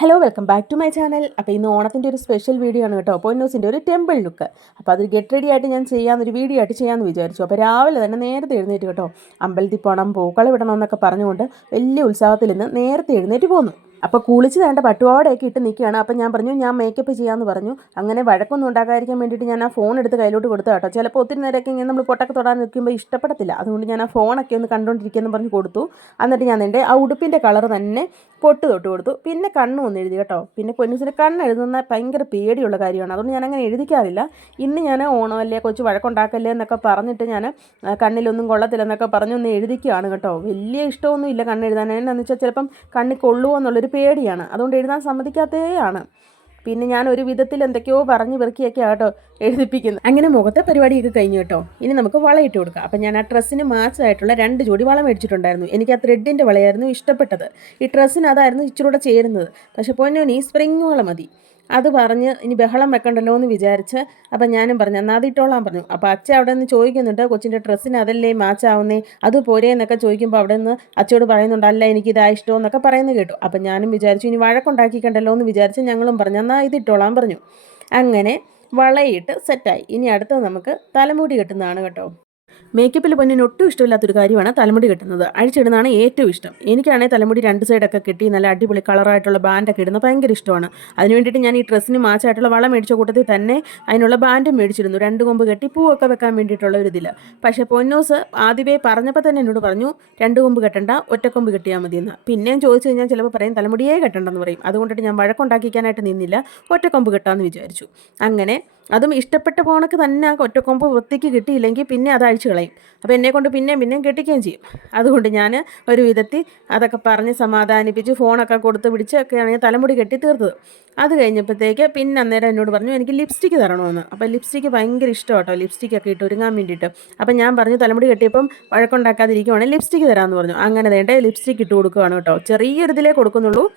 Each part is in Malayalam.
Hello welcome back to my channel അപ്പോൾ ഇന്ന് ഓണത്തിന്റെ ഒരു സ്പെഷ്യൽ വീഡിയോ ആണ് കേട്ടോ. പൊന്നൂസിന്റെ ഒരു ടെമ്പിൾ ലുക്ക് അപ്പോൾ അത് ഗെറ്റ് റെഡി ആയിട്ട് ഞാൻ ചെയ്യാമെന്നൊരു വീഡിയോ ആയിട്ട് ചെയ്യാമെന്ന് വിചാരിച്ചു. അപ്പോൾ രാവിലെ തന്നെ നേരത്തെ എഴുന്നേറ്റ് കേട്ടോ. അമ്പലത്തിൽ പോകണം പൂക്കൾ വിടണം എന്നൊക്കെ പറഞ്ഞുകൊണ്ട് വലിയ ഉത്സാഹത്തിൽ നിന്ന് നേരത്തെ എഴുന്നേറ്റ് പോന്നു. അപ്പോൾ കുളിച്ച് തേണ്ട പട്ടുപാടൊക്കെ ഇട്ട് നിൽക്കുകയാണ്. അപ്പോൾ ഞാൻ പറഞ്ഞു ഞാൻ മേക്കപ്പ് ചെയ്യാമെന്ന് പറഞ്ഞു. അങ്ങനെ വഴക്കൊന്നും ഉണ്ടാക്കാതിരിക്കാൻ വേണ്ടിയിട്ട് ഞാൻ ആ ഫോൺ എടുത്ത് കയ്യിലോട്ട് കൊടുത്തു കേട്ടോ. ചിലപ്പോൾ ഒത്തിരി നേരമൊക്കെ ഇങ്ങനെ നമ്മൾ പൊട്ടൊക്കെ തൊടാൻ നിൽക്കുമ്പോൾ ഇഷ്ടപ്പെടത്തില്ല. അതുകൊണ്ട് ഞാൻ ആ ഫോണൊക്കെ ഒന്ന് കണ്ടുകൊണ്ടിരിക്കുകയെന്ന് പറഞ്ഞ് കൊടുത്തു. എന്നിട്ട് ഞാൻ എന്റെ ആ ഉടുപ്പിന്റെ കളർ തന്നെ പൊട്ട് തൊട്ട് കൊടുത്തു. പിന്നെ കണ്ണ് ഒന്ന് എഴുതി കേട്ടോ. പിന്നെ പൊന്നുസിനെ കണ്ണ് എഴുതുന്ന ഭയങ്കര പേടിയുള്ള കാര്യമാണ്. അതുകൊണ്ട് ഞാൻ അങ്ങനെ എഴുതിക്കാറില്ല. ഇന്ന് ഞാൻ ഓണമല്ലേ കൊച്ച് വഴക്കുണ്ടാക്കല്ലേ എന്നൊക്കെ പറഞ്ഞിട്ട് ഞാൻ കണ്ണിലൊന്നും കണ്ണിലൊന്നും കൊള്ളത്തില്ലെന്നൊക്കെ പറഞ്ഞൊന്ന് എഴുതിക്കുകയാണ് കേട്ടോ. വലിയ ഇഷ്ടമൊന്നും ഇല്ല കണ്ണെഴുതാൻ. എന്നു വെച്ചാൽ ചിലപ്പം കണ്ണിൽ കൊള്ളുമോ എന്നുള്ളൊരു പേടിയാണ്. അതുകൊണ്ട് എഴുതാൻ സമ്മതിക്കാത്തേ ആണ് പിന്നെ ഞാൻ ഒരു വിധത്തിൽ എന്തൊക്കെയോ പറഞ്ഞു പെറുക്കിയൊക്കെ ആട്ടോ എഴുതിപ്പിക്കുന്നത് അങ്ങനെ മുഖത്തെ പരിപാടിയൊക്കെ കഴിഞ്ഞു കേട്ടോ. ഇനി നമുക്ക് വളയിട്ട് കൊടുക്കാം. അപ്പം ഞാൻ ആ ഡ്രസ്സിന് മാച്ചായിട്ടുള്ള രണ്ട് ജോഡി വള മേടിച്ചിട്ടുണ്ടായിരുന്നു. എനിക്ക് ആ ത്രെഡിന്റെ വളയായിരുന്നു ഇഷ്ടപ്പെട്ടത്. ഈ ഡ്രസ്സിന് അതായിരുന്നു ഇച്ചിരി കൂടെ ചേരുന്നത്. പക്ഷേ പൊന്നോനി സ്പ്രിങ് വള മതി. അത് പറഞ്ഞ് ഇനി ബഹളം വെക്കണ്ടല്ലോ എന്ന് വിചാരിച്ച് അപ്പം ഞാനും പറഞ്ഞു എന്നാൽ അത് ഇട്ടോളാൻ പറഞ്ഞു. അപ്പോൾ അച്ഛ അവിടെ നിന്ന് ചോദിക്കുന്നുണ്ട് കൊച്ചിന്റെ ഡ്രസ്സിന് അതല്ലേ മാച്ചാവുന്നേ? അത് പോരെ എന്നൊക്കെ ചോദിക്കുമ്പോൾ അവിടെ നിന്ന് അച്ഛയോട് പറയുന്നുണ്ട് അല്ല എനിക്ക് ഇതാ ഇഷ്ടം എന്നൊക്കെ പറയുന്നത് കേട്ടു. അപ്പം ഞാനും വിചാരിച്ചു ഇനി വഴക്കുണ്ടാക്കിക്കണ്ടല്ലോ എന്ന് വിചാരിച്ച് ഞങ്ങളും പറഞ്ഞു എന്നാൽ ഇട്ടോളാം പറഞ്ഞു. അങ്ങനെ വളയിട്ട് സെറ്റായി ഇനി അടുത്തത് നമുക്ക് തലമുടി കെട്ടുന്നതാണ് കേട്ടോ. മേക്കപ്പിൽ പൊന്നിന് ഒട്ടും ഇഷ്ടമില്ലാത്തൊരു കാര്യമാണ് തലമുടി കെട്ടുന്നത്. അഴിച്ചിടുന്നതാണ് ഏറ്റവും ഇഷ്ടം. എനിക്കാണെങ്കിൽ തലമുടി രണ്ട് സൈഡൊക്കെ കെട്ടി നല്ല അടിപൊളി കളറായിട്ടുള്ള ബാൻഡൊക്കെ ഇടുന്നത് ഭയങ്കര ഇഷ്ടമാണ്. അതിന് വേണ്ടിയിട്ട് ഞാൻ ഈ ഡ്രസ്സിന് മാച്ചായിട്ടുള്ള വള മേടിച്ച കൂട്ടത്തിൽ തന്നെ അതിനുള്ള ബാൻഡും മേടിച്ചിരുന്നു. രണ്ട് കൊമ്പ് കെട്ടി പൂവൊക്കെ വെക്കാൻ വേണ്ടിയിട്ടുള്ള ഒരു ഇതിൽ പക്ഷേ പൊന്നൂസ് ആദ്യമേ പറഞ്ഞപ്പോൾ തന്നെ എന്നോട് പറഞ്ഞു രണ്ട് കൊമ്പ് കെട്ടണ്ട ഒറ്റക്കൊമ്പ് കെട്ടിയാൽ മതിയെന്ന്. പിന്നെയും ചോദിച്ചു കഴിഞ്ഞാൽ ചിലപ്പോൾ പറയും തലമുടിയേ കെട്ടണ്ടെന്ന് പറയും. അതുകൊണ്ടിട്ട് ഞാൻ വഴക്കുണ്ടാക്കിക്കാനായിട്ട് നിന്നില്ല ഒറ്റക്കൊമ്പ് കെട്ടാമെന്ന് വിചാരിച്ചു. അങ്ങനെ അതും ഇഷ്ടപ്പെട്ട പോണക്ക് തന്നെ ആ ഒറ്റക്കൊമ്പ് വൃത്തിക്ക് കിട്ടിയില്ലെങ്കിൽ പിന്നെ അത് അഴിച്ചു കളയും. അപ്പോൾ എന്നെ കൊണ്ട് പിന്നെയും പിന്നെയും കെട്ടിക്കുകയും ചെയ്യും. അതുകൊണ്ട് ഞാൻ ഒരു വിധത്തിൽ അതൊക്കെ പറഞ്ഞ് സമാധാനിപ്പിച്ച് ഫോണൊക്കെ കൊടുത്ത് പിടിച്ചൊക്കെയാണ് ഞാൻ തലമുടി കെട്ടി തീർത്തത്. അത് കഴിഞ്ഞപ്പോഴത്തേക്ക് പിന്നെ അന്നേരം എന്നോട് പറഞ്ഞു എനിക്ക് ലിപ്സ്റ്റിക്ക് തരണമെന്ന്. അപ്പോൾ ലിപ്സ്റ്റിക്ക് ഭയങ്കര ഇഷ്ടം കേട്ടോ. ലിപ്സ്റ്റിക്കൊക്കെ ഇട്ട് ഒരുങ്ങാൻ വേണ്ടിയിട്ട്. അപ്പോൾ ഞാൻ പറഞ്ഞു തലമുടി കെട്ടിയപ്പം വഴക്കുണ്ടാക്കാതിരിക്കുവാണെങ്കിൽ ലിപ്സ്റ്റിക്ക് തരാമെന്ന് പറഞ്ഞു. അങ്ങനെ വേണ്ട ലിപ്സ്റ്റിക്ക് ഇട്ട് കൊടുക്കുകയാണ് കേട്ടോ. ചെറിയൊരു ഇതിലേ കൊടുക്കുന്നുള്ളൂ.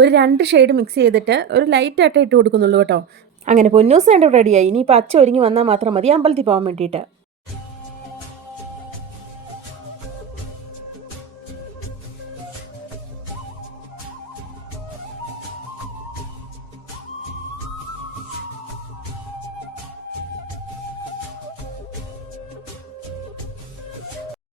ഒരു രണ്ട് ഷെയ്ഡ് മിക്സ് ചെയ്തിട്ട് ഒരു ലൈറ്റായിട്ടേ ഇട്ട് കൊടുക്കുന്നുള്ളൂ കേട്ടോ. അങ്ങനെ പൊന്നൂസ് വേണ്ട റെഡിയായി ഇനിയിപ്പോൾ അച്ഛ ഒരുങ്ങി വന്നാൽ മാത്രം മതി. അമ്പലത്തിൽ പോകാൻ വേണ്ടിയിട്ട്.